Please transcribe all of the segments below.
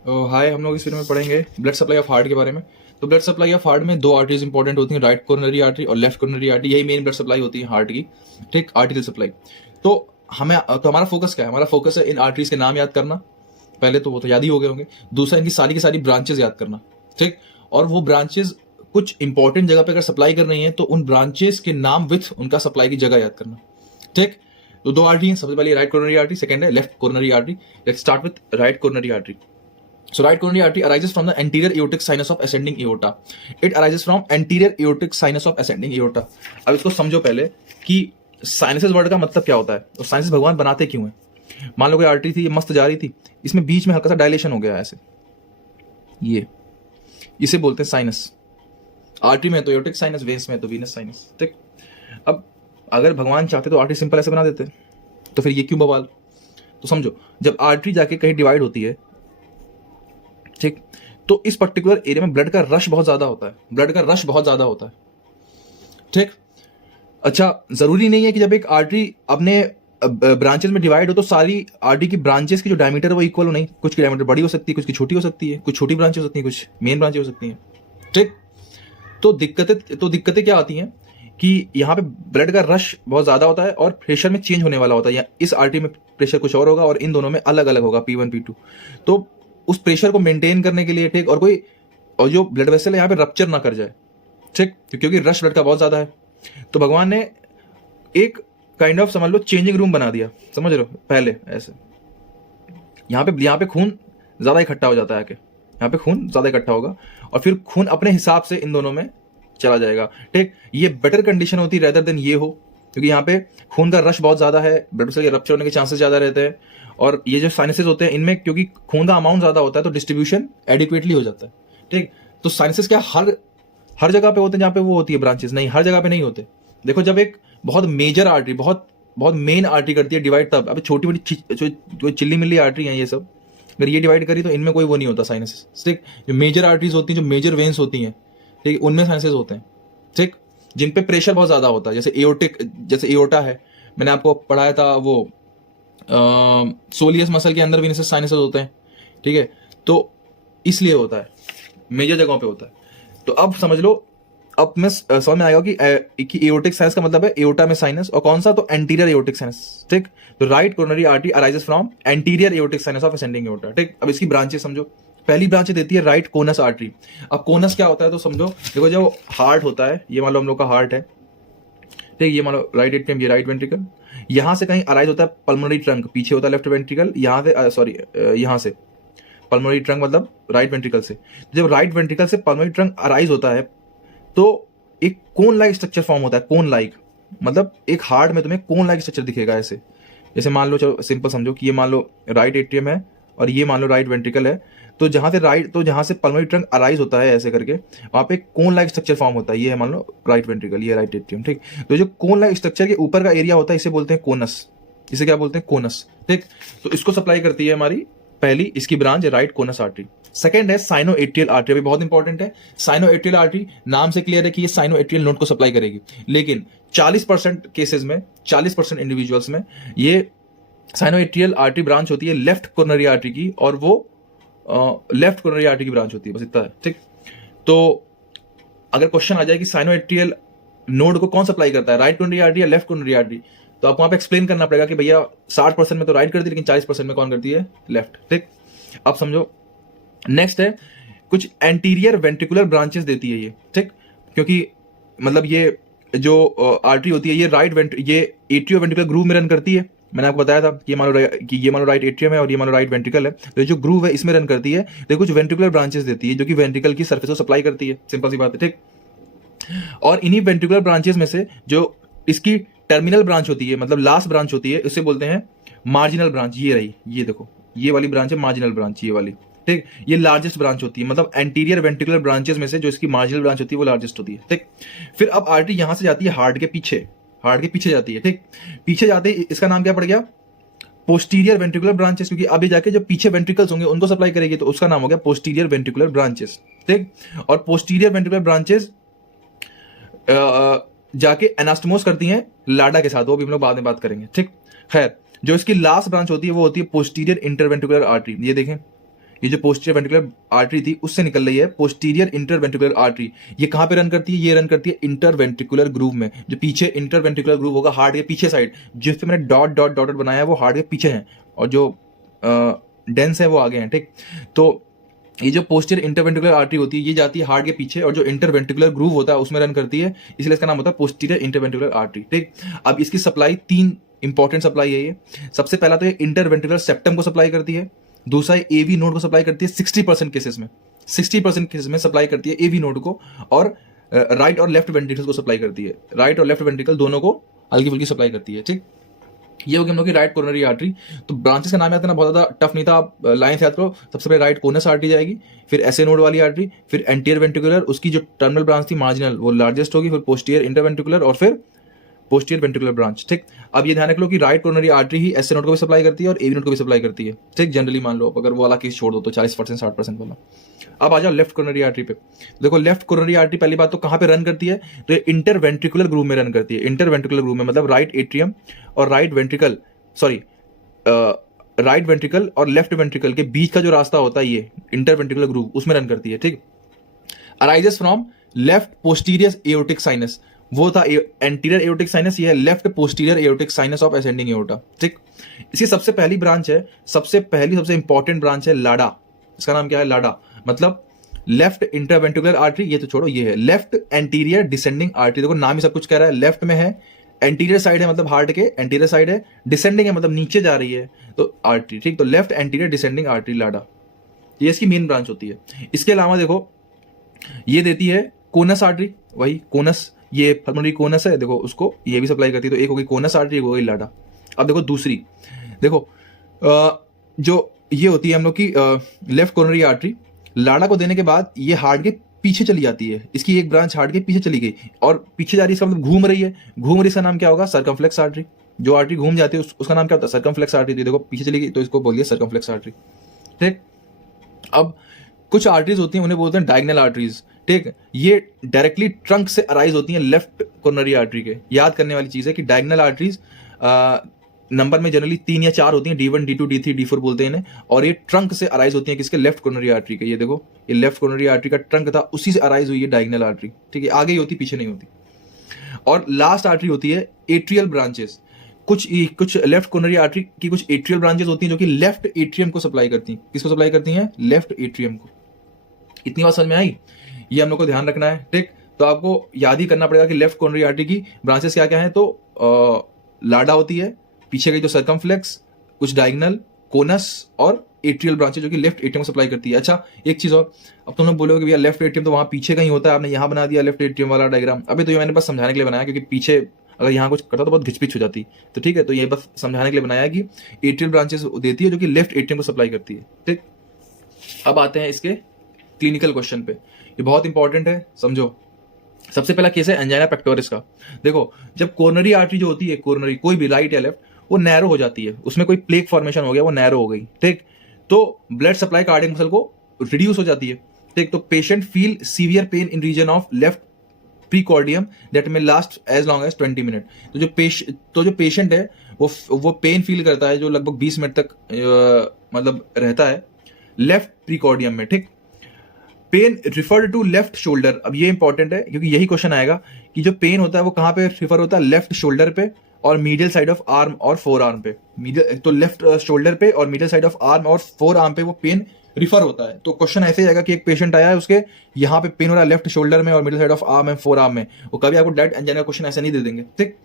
हाय, हम लोग इस वीडियो में पढ़ेंगे ब्लड सप्लाई ऑफ हार्ट के बारे में। तो ब्लड सप्लाई ऑफ हार्ट में दो आर्टरीज इंपॉर्टेंट होती हैं, राइट कोरोनरी आर्टरी और लेफ्ट कोरोनरी आर्टरी। यही मेन ब्लड सप्लाई होती है हार्ट की, ठीक, आर्टरियल सप्लाई। तो हमारा फोकस क्या है? हमारा फोकस है इन आर्टरीज के नाम याद करना। पहले तो वो तो याद ही हो गए होंगे। दूसरा, इनकी सारी की सारी ब्रांचेस याद करना, ठीक। और वो ब्रांचेस कुछ इंपॉर्टेंट जगह पे अगर सप्लाई कर रही है तो उन ब्रांचेस के नाम विथ उनका सप्लाई की जगह याद करना, ठीक। तो दो आर्टरी हैं, सबसे पहले राइट कोरोनरी आर्टरी, सेकंड है left coronary artery. Let's start with right coronary artery. So right coronary artery arises from the anterior aortic sinus of ascending aorta. It arises from anterior aortic sinus of ascending aorta. अब इसको समझो पहले कि sinuses word का मतलब क्या होता है और साइनसेस भगवान बनाते क्यों हैं। मान लो कोई आर्टरी थी, ये मस्त जा रही थी, इसमें बीच में हल्का सा डायलेशन हो गया ऐसे, ये इसे बोलते हैं साइनस। आर्टरी में तो एओर्टिक साइनस, वेन्स में तो वीनस साइनस, ठीक। अब अगर भगवान चाहते तो आर्टरी सिंपल ऐसे बना देते, तो फिर ये क्यों बवाल। तो समझो, जब आर्टरी जाके कहीं डिवाइड होती है, ठीक, तो इस पर्टिकुलर एरिया में ब्लड का रश बहुत ज्यादा होता है, ब्लड का रश बहुत ज्यादा होता है, ठीक। अच्छा, जरूरी नहीं है कि जब एक आर्टरी अपने ब्रांचेस में डिवाइड हो तो सारी आर्टरी की ब्रांचेस की जो डायमीटर है वो इक्वल हो, नहीं, कुछ की डायमीटर बड़ी हो सकती है, कुछ की छोटी हो सकती है, कुछ छोटी ब्रांच हो सकती है, कुछ मेन ब्रांच हो सकती है, ठीक। तो दिक्कतें क्या आती हैं कि यहाँ पे ब्लड का रश बहुत ज्यादा होता है और प्रेशर में चेंज होने वाला होता है। या इस आर्टरी में प्रेशर कुछ और होगा और इन दोनों में अलग अलग होगा, P1 P2। तो उस प्रेशर को मेंटेन करने के लिए, ठीक, और जो ब्लड वेसल है यहाँ पे रप्चर ना कर जाए, ठीक, क्योंकि रश ब्लड का बहुत ज्यादा है। तो भगवान ने एक काइंड ऑफ समझ लो चेंजिंग रूम बना दिया, समझ रहे हो, पहले ऐसे यहाँ पे खून ज्यादा इकट्ठा हो जाता है आके, यहाँ पे खून ज्यादा इकट्ठा होगा और फिर खून अपने हिसाब से इन दोनों में चला जाएगा, ठीक। ये बेटर कंडीशन होती है रेदर देन ये हो, क्योंकि यहाँ पे खून का रश बहुत ज्यादा है, ब्लड वेसल के रप्चर होने के चांसेस ज्यादा रहते हैं। और ये जो साइनसेस होते हैं इनमें क्योंकि खून का अमाउंट ज्यादा होता है तो डिस्ट्रीब्यूशन एडिक्वेटली हो जाता है, ठीक। तो साइनसेस क्या हर हर जगह पे होते हैं जहाँ पे वो होती है ब्रांचेस? नहीं, हर जगह पे नहीं होते। देखो, जब एक बहुत मेजर आर्टरी, बहुत बहुत मेन आर्टरी करती है डिवाइड, तब अभी छोटी मोटी जो चिल्ली मिल्ली आर्टरी है ये सब, अगर ये डिवाइड करी तो इनमें कोई वो नहीं होता साइनसेस, ठीक। जो मेजर आर्टरीज होती हैं, जो मेजर वेन्स होती हैं, ठीक, उनमें साइनसेस होते हैं, ठीक, जिन पे प्रेशर बहुत ज्यादा होता है, जैसे एओर्टा है। मैंने आपको पढ़ाया था वो सोलियस मसल के अंदर भी साइनसेस होते हैं, ठीक है। तो इसलिए होता है, मेजर जगहों पे होता है। तो अब समझ लो, अब मैं समझ में आएगा कि एओर्टिक साइनस का मतलब है एओर्टा में साइनस, और कौन सा, तो एंटीरियर एओर्टिक साइनस, ठीक। तो right coronary artery arises from anterior aortic sinus of ascending aorta, ठीक। अब इसकी ब्रांचेस समझो। पहली ब्रांच देती है राइट कोनस आर्टरी। अब कोनस क्या होता है तो समझो, देखो, जो हार्ट होता है, ये मान लो हम लोग का हार्ट है, ठीक, ये मान लो राइट एट्रियम, ये राइट वेंट्रिकल, यहां से कहीं अराइज होता है पल्मोनरी ट्रंक, पीछे होता है लेफ्ट वेंट्रिकल, यहां से सॉरी यहां से पल्मोनरी ट्रंक मतलब राइट वेंट्रिकल से। जब राइट वेंट्रिकल से पल्मोनरी ट्रंक अराइज होता है तो एक कोन लाइक स्ट्रक्चर फॉर्म होता है। कोन लाइक मतलब एक हार्ट में तुम्हें कोन लाइक स्ट्रक्चर दिखेगा ऐसे। जैसे मान लो, चलो सिंपल समझो कि ये मान लो राइट एट्रियम है और ये मान लो राइट वेंट्रिकल है। तो जहां से पल्मोनरी ट्रंक अराइज होता है ऐसे करके, वहां पे कोन लाइक स्ट्रक्चर फॉर्म होता है। ये है मान लो राइट वेंट्रिकल, ये राइट एट्रियम, ठीक। तो जो कोन लाइक स्ट्रक्चर के ऊपर का एरिया होता है इसे बोलते हैं कोनस। इसे क्या बोलते हैं? कोनस, ठीक। तो इसको सप्लाई करती है हमारी पहली इसकी branch right conus artery. Second है साइनोएट्रियल आर्टरी, भी बहुत इंपॉर्टेंट है। साइनोएट्रियल आर्टरी नाम से क्लियर है कि ये साइनोएट्रियल नोड को सप्लाई करेगी, लेकिन 40% केसेस में, 40% इंडिविजुअल्स में ये साइनोएट्रियल आर्टरी ब्रांच होती है लेफ्ट कोरोनरी आर्टरी की, और वो लेफ्ट कोरोनरी आर्टरी की ब्रांच होती है, बस इतना है, ठीक। तो अगर क्वेश्चन आ जाए कि साइनोएट्रियल नोड को कौन सप्लाई करता है, राइट कोरोनरी आर्टरी या लेफ्ट कोरोनरी आर्टरी, तो आपको वहां पे एक्सप्लेन करना पड़ेगा कि भैया 60% में तो राइट करती है लेकिन 40% में कौन करती है? लेफ्ट, ठीक। अब समझो, नेक्स्ट है कुछ एंटीरियर वेंट्रिकुलर ब्रांचेस देती है ये, ठीक। क्योंकि मतलब ये जो आर्टरी होती है ये एट्रियो वेंट्रिकुलर ग्रूव में रन करती है। मैंने आपको बताया था कि ये मान लो राइट एट्रियम है और ये मान लो राइट वेंट्रिकल है, तो ये जो ग्रूव है इसमें रन करती है। तो कुछ वेंट्रिकुलर ब्रांचेस देती है जो कि वेंट्रिकल की सर्फेस को सप्लाई करती है, सिंपल सी बात है, ठीक। और इन्हीं वेंट्रिकुलर ब्रांचेस में से जो इसकी टर्मिनल ब्रांच होती है, मतलब लास्ट ब्रांच होती है, उसे बोलते हैं मार्जिनल ब्रांच। ये रही, ये देखो, ये वाली ब्रांच है मार्जिनल ब्रांच, ये वाली, ठीक। ये लार्जेस्ट ब्रांच होती है, मतलब एंटीरियर वेंट्रिकुलर ब्रांचेस में से जो इसकी मार्जिनल ब्रांच होती है वो लार्जेस्ट होती है, ठीक। फिर अब आर्टरी यहां से जाती है हार्ट के पीछे जाती है, ठीक। पीछे जाते ही इसका नाम क्या पड़ गया? पोस्टीरियर वेंट्रिकुलर ब्रांचेस, क्योंकि अभी जाके जो पीछे वेंट्रिकल्स होंगे उनको सप्लाई करेगी, तो उसका नाम हो गया पोस्टीरियर वेंट्रिकुलर ब्रांचेस, ठीक। और पोस्टीरियर वेंट्रिकुलर ब्रांचेस जाके एनास्टोमोस करती हैं लाडा के साथ, वो भी हम लोग बाद में बात करेंगे, ठीक। खैर, जो इसकी लास्ट ब्रांच होती है वो होती है पोस्टीरियर इंटरवेंट्रिकुलर आर्टरी। ये देखें, ये जो पोस्टीरियर वेंट्रिकुलर आर्टरी थी उससे निकल रही है पोस्टीरियर इंटरवेंट्रिकुलर आर्टरी। ये कहाँ पे रन करती है? ये रन करती है इंटरवेंट्रिकुलर ग्रूव में। जो पीछे इंटरवेंट्रिकुलर ग्रूव होगा हार्ट के पीछे साइड, जिस पे मैंने डॉट डॉट डॉट बनाया है वो हार्ट के पीछे है, और जो डेंस है वो आगे हैं, ठीक। तो ये जो पोस्टीरियर इंटरवेंट्रिकुलर आर्टरी होती है ये जाती है हार्ट के पीछे, और जो इंटरवेंट्रिकुलर ग्रूव होता है उसमें रन करती है, इसलिए इसका नाम होता है पोस्टीरियर इंटरवेंट्रिकुलर आर्टरी, ठीक। अब इसकी सप्लाई 3 इंपॉर्टेंट सप्लाई है ये। सबसे पहला तो ये इंटरवेंट्रिकुलर सेप्टम को सप्लाई करती है, दूसरा एवी नोड को सप्लाई करती है 60% केसेस में, 60% केसेस में सप्लाई करती है एवी नोड को, और राइट और लेफ्ट वेंट्रिकल को सप्लाई करती है, राइट और लेफ्ट वेंट्रिकल दोनों को हल्की फुल्की सप्लाई करती है, ठीक। ये हो गया हम लोग की राइट कोरोनरी आर्टरी। तो ब्रांचेस का नाम याद करना बहुत ज्यादा टफ नहीं था, आप लाइन से याद करो। सबसे पहले राइट कोनस आर्टरी जाएगी, फिर एसए नोड वाली आर्टरी, फिर एंटीरियर वेंट्रिकुलर, उसकी जो टर्मिनल ब्रांच थी मार्जिनल वो लार्जेस्ट होगी, फिर पोस्टीरियर इंटरवेंट्रिकुलर, और फिर पोस्टीरियर वेंट्रिकुलर ब्रांच, ठीक। अब ये ध्यान रख लो कि राइट कोरोनरी आर्टरी ही एसए नोड को भी सप्लाई करती है और एवी नोड को भी सप्लाई करती है, ठीक। जनरली मान लो अगर वो वाला केस छोड़ दो तो 40% 60% वाला। अब आ जाओ लेफ्ट कोरोनरी आर्टरी पे। देखो लेफ्ट कोरोनरी आर्टरी पहली बात तो कहां पे रन करती है? तो इंटरवेंट्रिकुलर ग्रूव में रन करती है। इंटरवेंट्रिकुलर ग्रूव में मतलब राइट एट्रियम और right ventricle, sorry right ventricle और लेफ्ट वेंट्रिकल के बीच का जो रास्ता होता है ये इंटरवेंट्रिकुलर ग्रूव, उसमें रन करती है, ठीक। Arises from left posterior aortic sinus, वो था एंटीरियर एओर्टिक साइनस, ये है left posterior aortic sinus of ascending aorta, ठीक। इसकी सबसे पहली ब्रांच है, सबसे इंपॉर्टेंट ब्रांच है लाडा। इसका नाम क्या है? लाडा। मतलब लेफ्ट इंटरवेंट्रिकुलर आर्टरी, ये तो छोड़ो, ये है लेफ्ट एंटीरियर डिसेंडिंग आर्टरी। देखो नाम ही सब कुछ कह रहा है, लेफ्ट में है, एंटीरियर साइड है मतलब हार्ट के एंटीरियर साइड है, डिसेंडिंग है मतलब नीचे जा रही है तो आर्टरी, ठीक। तो लेफ्ट एंटीरियर डिसेंडिंग आर्टरी लाडा, ये इसकी मेन ब्रांच होती है। इसके अलावा देखो ये देती है कोनस आर्टरी, वही कोनस, ये पल्मोनरी कोनस है, देखो उसको ये भी सप्लाई करती है। तो एक होगी कोनस आर्टरी, एक होगी लाडा। अब देखो दूसरी, देखो जो ये होती है हम लोग की लेफ्ट कोरोनरी आर्टरी, लाडा को देने के बाद ये हार्ट के पीछे चली जाती है, इसकी एक ब्रांच हार्ट के पीछे चली गई और पीछे जा रही है, इसका मतलब घूम रही है, इसका नाम क्या होगा? Circumflex artery. जो आर्टरी घूम जाती है उसका नाम क्या होता है? Circumflex artery. देखो पीछे चली गई तो इसको बोलिए सर्कमफ्लेक्स आर्टरी, ठीक। अब कुछ आर्टरीज होती हैं उन्हें बोलते हैं डायगोनल आर्टरीज, ठीक। ये डायरेक्टली ट्रंक से अराइज होती हैं लेफ्ट कोरोनरी आर्टरी के। याद करने वाली चीज है कि डायगोनल आर्टरीज नंबर में जनरली 3 या 4 होती हैं, D1 D2 D3 D4 बोलते हैं इन्हें, और ये ट्रंक से अराइज होती हैं किसके? लेफ्ट कोरोनरी आर्टरी के। ये देखो ये लेफ्ट कोरोनरी आर्टरी का ट्रंक था, उसी से अराइज हुई है डायगोनल आर्टरी, ठीक है। आगे ही होती, पीछे नहीं होती। और लास्ट आर्टरी होती है एट्रियल ब्रांचेस। कुछ लेफ्ट कोरोनरी आर्टरी की कुछ एट्रियल ब्रांचेस होती हैं जो कि लेफ्ट एट्रियम को सप्लाई करती हैं। किसको सप्लाई करती हैं? लेफ्ट एट्रियम को। इतनी बात समझ में आई? ये हम लोग को ध्यान रखना है, ठीक। तो आपको याद ही करना पड़ेगा कि लेफ्ट कोरोनरी आर्टरी की ब्रांचेस क्या क्या है। तो लाडा होती है, पीछे गई तो सर्कमफ्लेक्स, कुछ डायगोनल, कोनस और एट्रियल ब्रांचेस जो कि लेफ्ट एट्रियम को सप्लाई करती है। अच्छा एक चीज और, अब तुम लोग बोलोगे भैया लेफ्ट एट्रियम तो वहां पीछे कहीं होता है, आपने यहाँ बना दिया लेफ्ट एट्रियम वाला डायग्राम। अभी तो ये मैंने बस समझाने के लिए बनाया, क्योंकि पीछे अगर यहाँ कुछ करता तो बहुत घिचपिच हो जाती, तो ठीक है। तो ये बस समझाने के लिए बनाया कि एट्रियल ब्रांचेस देती है जो कि लेफ्ट एट्रियम को सप्लाई करती है, ठीक। अब आते हैं इसके क्लिनिकल क्वेश्चन पे, ये बहुत इंपॉर्टेंट है, समझो। सबसे पहला केस है एंजाइना पेक्टोरिस का। देखो जब कोरोनरी आर्टरी जो होती है, कोरोनरी कोई भी राइट या लेफ्ट, वो नैरो हो जाती है, उसमें कोई प्लेक फॉर्मेशन हो गया, वो नैरो हो गई, ठीक। तो ब्लड सप्लाई कार्डियक मसल को रिड्यूस हो जाती है, ठीक। तो patient feel severe pain in region of left precordium that may last as long as 20 minute. तो जो पेशेंट है वो पेन फील करता है जो लगभग 20 मिनट तक मतलब रहता है लेफ्ट प्रीकॉर्डियम में, ठीक। Pain referred to left shoulder. अब ये इंपॉर्टेंट है क्योंकि यही क्वेश्चन आएगा कि जो पेन होता है वो कहां पे रिफर होता है? लेफ्ट शोल्डर पे और मीडियल साइड ऑफ आर्म और फोर आर्म पे। तो लेफ्ट शोल्डर पे और मीडियल साइड ऑफ आर्म और फोर आर्म पे वो पेन रिफर होता है। तो क्वेश्चन ऐसे आएगा कि एक पेशेंट आया है, उसके यहाँ पे पेन हो रहा है लेफ्ट शोल्डर में और middle side of arm and four arm में, वो कभी आपको डायरेक्ट एंजाइना का क्वेश्चन ऐसे नहीं दे देंगे, ठीक।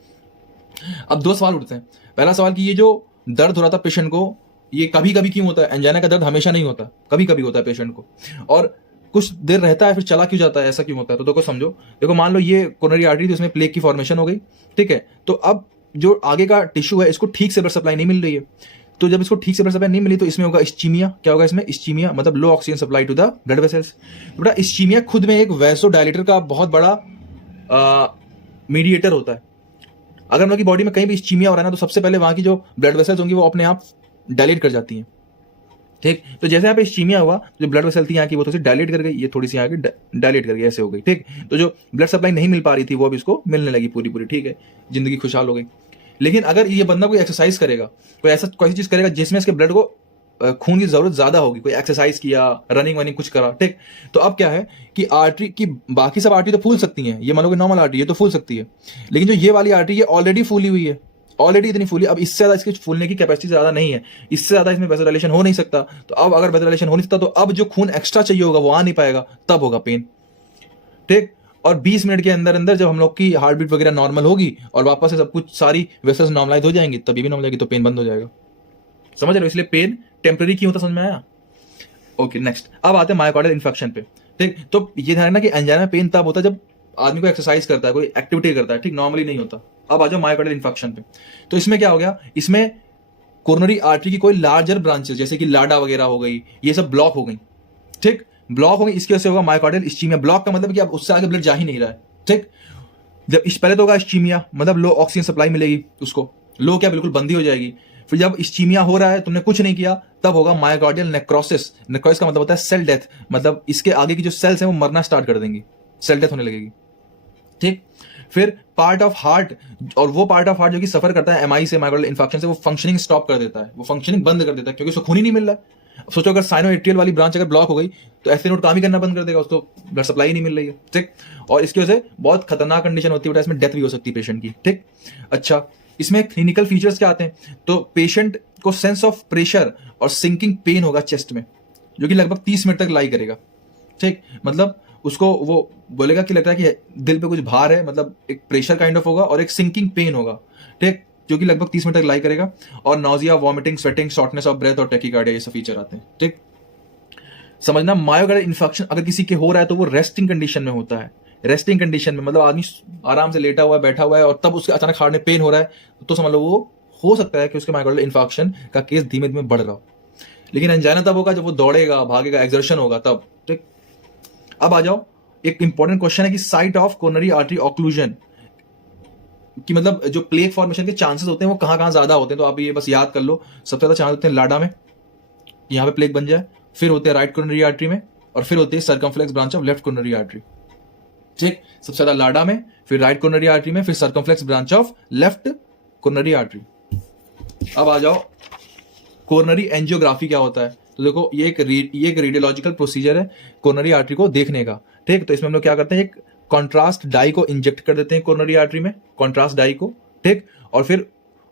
अब 2 सवाल उठते हैं। पहला सवाल कि ये जो दर्द हो रहा था पेशेंट को, ये कभी कभी क्यों होता है? एंजाइना का दर्द हमेशा नहीं होता, कभी कभी होता है पेशेंट को, और कुछ देर रहता है फिर चला क्यों जाता है, ऐसा क्यों होता है? तो देखो समझो, देखो मान लो ये कोरोनरी आर्टरी थी, उसमें प्लेक की फॉर्मेशन हो गई, ठीक है। तो अब जो आगे का टिश्यू है इसको ठीक से ब्लड सप्लाई नहीं मिल रही है, तो जब इसको ठीक से ब्लड सप्लाई नहीं मिली तो इसमें होगा इस्चीमिया। क्या होगा इसमें? इस्चीमिया, मतलब लो oxygen supply to the blood vessels. बेटा इस्चीमिया खुद में एक वैसोडायलेटर का बहुत बड़ा मीडिएटर होता है। अगर हम लोग की बॉडी में कहीं भी इस्चीमिया हो रहा है ना, तो सबसे पहले वहां की जो ब्लड वेसल्स होंगी वो अपने आप डायलेट कर जाती हैं, ठीक। तो जैसे यहाँ पे इस्चीमिया हुआ, जो ब्लड वेसल थी यहाँ की वो थोड़ी सी डायलेट कर गई, ये थोड़ी सी यहाँ की डायलेट कर गई, ऐसे हो गई, ठीक। तो जो ब्लड सप्लाई नहीं मिल पा रही थी वो अब इसको मिलने लगी पूरी, ठीक है, जिंदगी खुशहाल हो गई। लेकिन अगर ये बंदा कोई एक्सरसाइज करेगा, कोई ऐसा कोई चीज करेगा जिसमें इसके ब्लड को खून की जरूरत ज्यादा होगी, कोई एक्सरसाइज किया, रनिंग वनिंग कुछ करा, ठीक। तो अब क्या है कि आर्टरी की बाकी सब आर्टरी तो फूल सकती हैं, ये मान लो कि नॉर्मल आर्टरी ये तो फूल सकती है, लेकिन जो ये वाली आर्टरी ये ऑलरेडी फूली हुई है, ऑलरेडी इतनी फूली, अब इससे ज्यादा इसके फूलने की कैपेसिटी ज्यादा नहीं है, इससे ज्यादा इसमें वेसोडाइलेशन हो नहीं सकता। तो अब अगर वेसोडाइलेशन हो नहीं सकता तो अब जो खून एक्स्ट्रा चाहिए होगा वो आ नहीं पाएगा, तब होगा पेन, ठीक। और 20 मिनट के अंदर अंदर जब हम लोग की हार्ट बीट वगैरह नॉर्मल होगी और वापस से सब कुछ सारी वेसल्स नॉर्मलाइज हो जाएंगी, तभी भी नॉर्मल जाएगी, तो पेन बंद हो जाएगा। समझ रहे हो, इसलिए पेन टेम्पररी क्यों होता, समझ में आया? ओके नेक्स्ट, अब आते हैं मायोकार्डियल इन्फेक्शन पे, ठीक। तो ये ध्यान रखना कि एंजाइना में पेन तब होता है जब आदमी को एक्सरसाइज करता है, कोई एक्टिविटी करता है, ठीक, नॉर्मली नहीं होता। अब आ जाओ मायोकार्डियल इन्फेक्शन पे। तो इसमें क्या हो गया, इसमें कोरोनरी आर्टरी की कोई लार्जर ब्रांचेस जैसे कि लाडा वगैरह हो गई, ये सब ब्लॉक हो गई, ठीक, ब्लॉक हो गई। इसकी वजह से होगा मायोकार्डियल इस्चीमिया। ब्लॉक का मतलब कि अब उससे आगे ब्लड जा ही नहीं रहा है, ठीक। जब इस पहले तो होगा इस्चीमिया, मतलब लो ऑक्सीजन सप्लाई मिलेगी उसको, लो क्या बिल्कुल बंदी हो जाएगी। फिर जब इस्चीमिया हो रहा है, तुमने कुछ नहीं किया, तब होगा मायोकार्डियल नेक्रोसिस। नेक्रोसिस का मतलब होता है सेल डेथ, मतलब इसके आगे की जो सेल्स हैं वो मरना स्टार्ट कर देंगी, सेल डेथ होने लगेगी, ठीक। फिर पार्ट ऑफ हार्ट, और वो पार्ट ऑफ हार्ट जो कि सफर करता है एमआई से, मायोकार्डियल इन्फेक्शन से, वो फंक्शनिंग स्टॉप कर देता है, वो फंक्शनिंग बंद कर देता है, क्योंकि उसको खून ही नहीं मिल रहा है। अब सोचो अगर साइनोएट्रियल वाली ब्रांच अगर ब्लॉक हो गई तो एस्फेरिन नोड काम ही करना बंद कर देगा, उसको ब्लड सप्लाई ही नहीं मिल रही है, ठीक। और इसकी वजह से बहुत खतरनाक कंडीशन होती है, इसमें डेथ भी हो सकती है पेशेंट की, ठीक। अच्छा, इसमें क्लिनिकल फीचर्स क्या आते हैं, तो पेशेंट को सेंस ऑफ प्रेशर और सिंकिंग पेन होगा चेस्ट में, जो कि लगभग 30 मिनट तक लाई करेगा, ठीक। मतलब उसको वो बोलेगा कि लगता है कि दिल पे कुछ भार है, मतलब एक प्रेशर काइंड ऑफ होगा और एक सिंकिंग पेन होगा, ठीक, जो कि लगभग 30 मिनट तक लाई करेगा। और nausea, vomiting, sweating, shortness of breath और टैकीकार्डिया, ये सब फीचर आते हैं, ठीक। समझना, मायोकार्डियल इन्फेक्शन अगर किसी के हो रहा है तो वो रेस्टिंग कंडीशन में होता है। रेस्टिंग कंडीशन में मतलब आदमी आराम से लेटा हुआ है, बैठा हुआ है, और तब उसके अचानक हार्ट में पेन हो रहा है, तो समझ लो वो हो सकता है कि उसके मायोकार्डियल इन्फेक्शन का केस धीमे धीमे बढ़ रहा हो। लेकिन एंजाइना तब होगा जब वो दौड़ेगा, भागेगा, एक्सर्शन होगा तब, ठीक। अब आ जाओ, एक इंपॉर्टेंट क्वेश्चन है कि site of coronary artery occlusion, कि मतलब जो प्लेग फॉर्मेशन के चांसेस होते हैं वो कहां कहां ज्यादा होते हैं। तो आप ये बस याद कर लो, सबसे ज्यादा चांस होते हैं लाडा में, यहां पे प्लेग बन जाए, फिर होते हैं राइट कोरोनरी आर्टरी में, और फिर होती है circumflex branch of left coronary artery, ठीक। सबसे ज्यादा लाडा में, फिर राइट कोरोनरी आर्टरी में, फिर circumflex branch of left coronary artery. अब आ जाओ, कोरोनरी एंजियोग्राफी क्या होता है। तो देखो ये एक रेडियोलॉजिकल प्रोसीजर है कोरोनरी आर्टरी को देखने का, ठीक। तो इसमें हम लोग क्या करते हैं, एक कॉन्ट्रास्ट डाई को इंजेक्ट कर देते हैं कोरोनरी आर्टरी में, कॉन्ट्रास्ट डाई को, ठीक। और फिर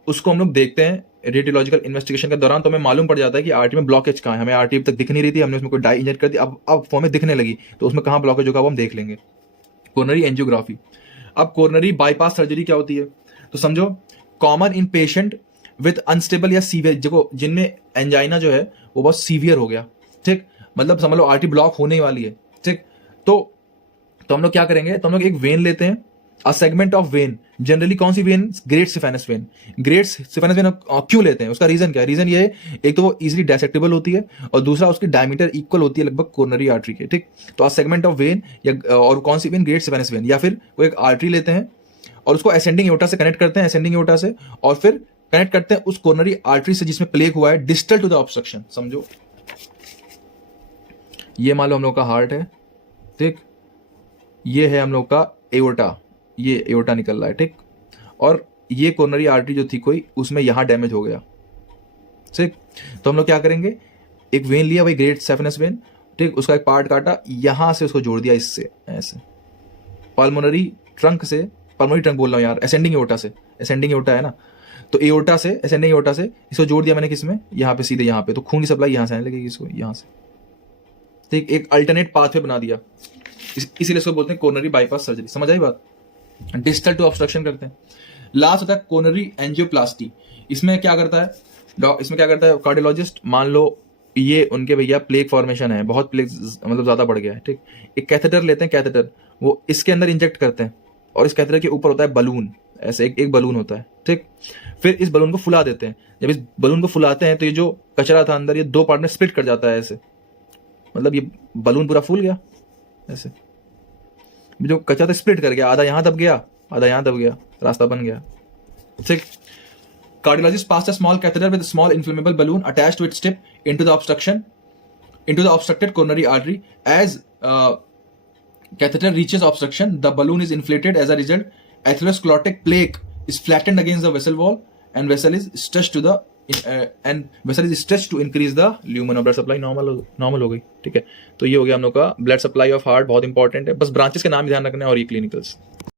उसको हम लोग देखते हैं रेडियोलॉजिकल इन्वेस्टिगेशन के दौरान, तो हमें मालूम पड़ जाता है कि आर्टरी में ब्लॉकेज कहाँ है। हमें आर्टरी अब तक दिख नहीं रही थी, हमने उसमें कोई डाई इंजेक्ट कर दी, अब फॉर्म में दिखने लगी, तो उसमें कहाँ ब्लॉकेज होगा वो हम देख लेंगे, कोरोनरी एंजियोग्राफी। अब कोरोनरी बाईपास सर्जरी क्या होती है, तो समझो common in patient with unstable या सीवियर, देखो जिनमें एंजाइना जो है वो बहुत सीवियर हो गया, ठीक, मतलब समझ लो आर्टरी ब्लॉक होने वाली है, ठीक। तो हम लोग क्या करेंगे, तो हम लोग एक वेन लेते हैं, a segment of vein, generally कौन सी vein, great saphenous vein. Great saphenous vein क्यों लेते हैं, उसका रीजन क्या है, रीजन ये है एक तो वो इजीली डायसेक्टेबल होती है, और दूसरा उसकी डायमीटर इक्वल होती है लगभग कोरोनरी आर्टरी के, ठीक। तो अ सेगमेंट ऑफ वेन, या और कौन सी वेन, ग्रेट सिफेनस वेन, या फिर वो एक आर्टरी लेते हैं और उसको असेंडिंग एओर्टा से कनेक्ट करते हैं, असेंडिंग एओर्टा से, और फिर कनेक्ट करते हैं उस कोरोनरी आर्टरी से जिसमें प्लेग हुआ है, डिस्टल टू द ऑब्स्ट्रक्शन। समझो ये मान लो हम लोग का हार्ट है, ठीक, ये है हम लोग का एओर्टा, ये एओर्टा निकल रहा है, ठीक। और ये कोरोनरी आर्टरी जो थी कोई, उसमें यहां डैमेज हो गया, ठीक। तो हम लोग क्या करेंगे, एक वेन लिया भाई, ग्रेट सिफेनस वेन, ठीक, उसका एक पार्ट काटा, यहां से उसको जोड़ दिया इससे, ऐसे पल्मोनरी ट्रंक से, पल्मोनरी ट्रंक बोल रहा हूं यार, असेंडिंग एओर्टा से, असेंडिंग एओर्टा है ना, तो एओर्टा से, असेंडिंग एओर्टा से इसको जोड़ दिया मैंने किसमें, यहां पे, सीधे यहां पे, तो खून की सप्लाई यहां से आने लगेगी इसको, यहां से, ठीक। एक अल्टरनेट पाथवे बना दिया, इसीलिए इसको बोलते हैं कोरोनरी बाईपास सर्जरी। समझ आई बात, डिस्टल टू ऑब्स्ट्रक्शन करते हैं। लास्ट होता है कोरोनरी एंजियोप्लास्टी। इसमें क्या करता है कार्डियोलॉजिस्ट, मान लो ये उनके भैया प्लेग फॉर्मेशन है, बहुत प्लेग मतलब ज्यादा बढ़ गया है, ठीक। एक कैथेटर लेते हैं, कैथेटर वो इसके अंदर इंजेक्ट करते हैं, और इस कैथेटर के ऊपर होता है बलून, ऐसे एक बलून होता है, ठीक। फिर इस बलून को फुला देते हैं, जब इस बलून को फुलाते हैं तो ये जो कचरा था अंदर, ये दो पार्ट में स्प्लिट कर जाता है, ऐसे मतलब ये बलून पूरा फूल गया, ऐसे जो कचरा था स्प्लिट कर गया, आधा यहां दब गया, आधा यहां दब गया, रास्ता बन गया, ठीक। Cardiologist passed a small catheter with a small inflammable balloon attached to its tip into the obstructed coronary artery. As catheter reaches obstruction, the balloon is inflated. As a result, atherosclerotic plaque is flattened against the vessel wall, and vessel is stretched to the and vessel is stretch to increase the lumen और blood supply normal हो गई। ठीक है, तो ये हो गया हम लोग का ब्लड सप्लाई ऑफ हार्ट, बहुत इंपॉर्टेंट है। बस ब्रांचेस के नाम ही ध्यान रखना है और ये क्लिनिकल्स।